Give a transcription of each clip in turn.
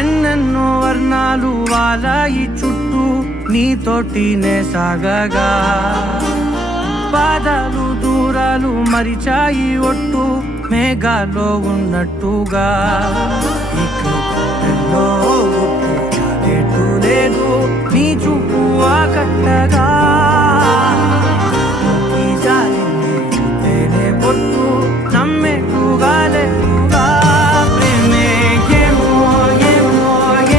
ఎన్నెన్నో వర్ణాలు వాలాయి చుట్టూ నీతోటినే సాగగా పాదాలు దూరాలు మరిచాయి ఒట్టు మేఘాల్లో ఉన్నట్టుగా ఎన్నో చాలేటు లేదు నీ చూపు ఆకట్టగా ఈ జాలింది చూస్తేనే బొట్టు నమ్మేట్టుగా లేటుగా ప్రేమే ఏమో ఏమో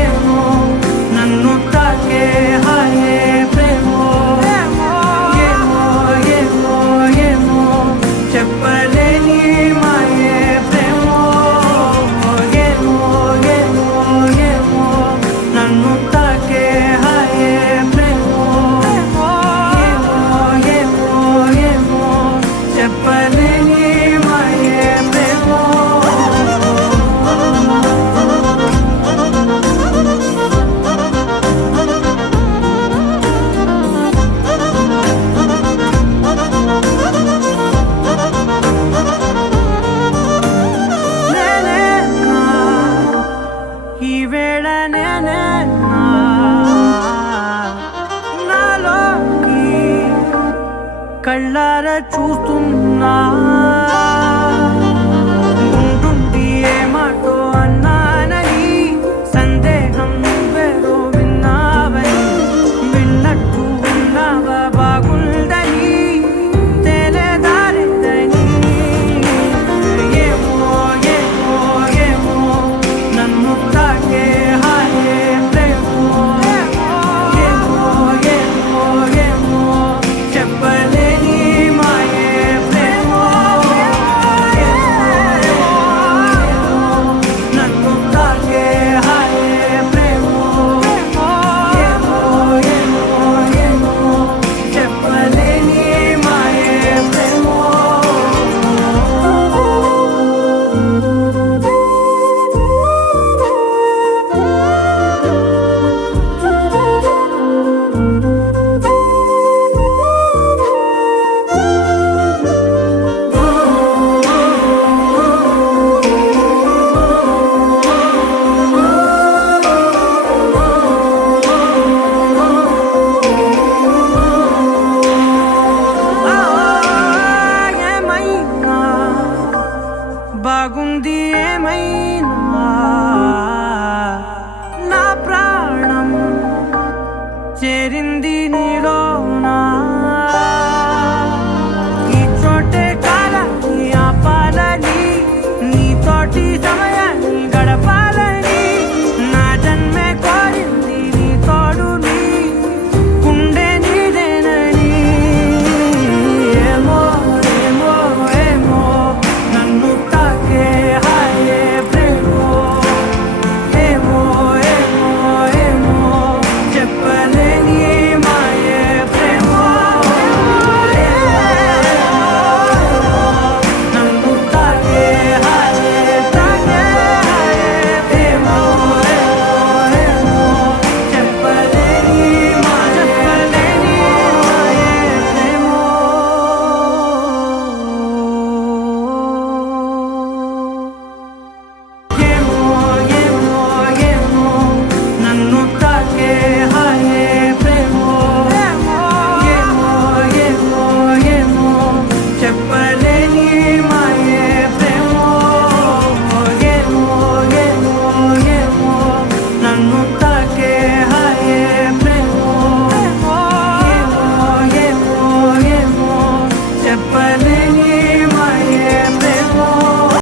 ఏమో నన్ను తాకే హాయే ప్రేమో ఏమో ఏమో ఏమో చెప్పలేని మాయే ప్రేమో ఏమో ఏమో ఏమో నన్ను తాకే హాయే ప్రేమో ఏమో ఏమో ఏమో చెప్పలేని మాయే ప్రేమో నేనేనా ఈ వేళ నేనేనా నాలోకి కళ్ళారా చూస్తున్నా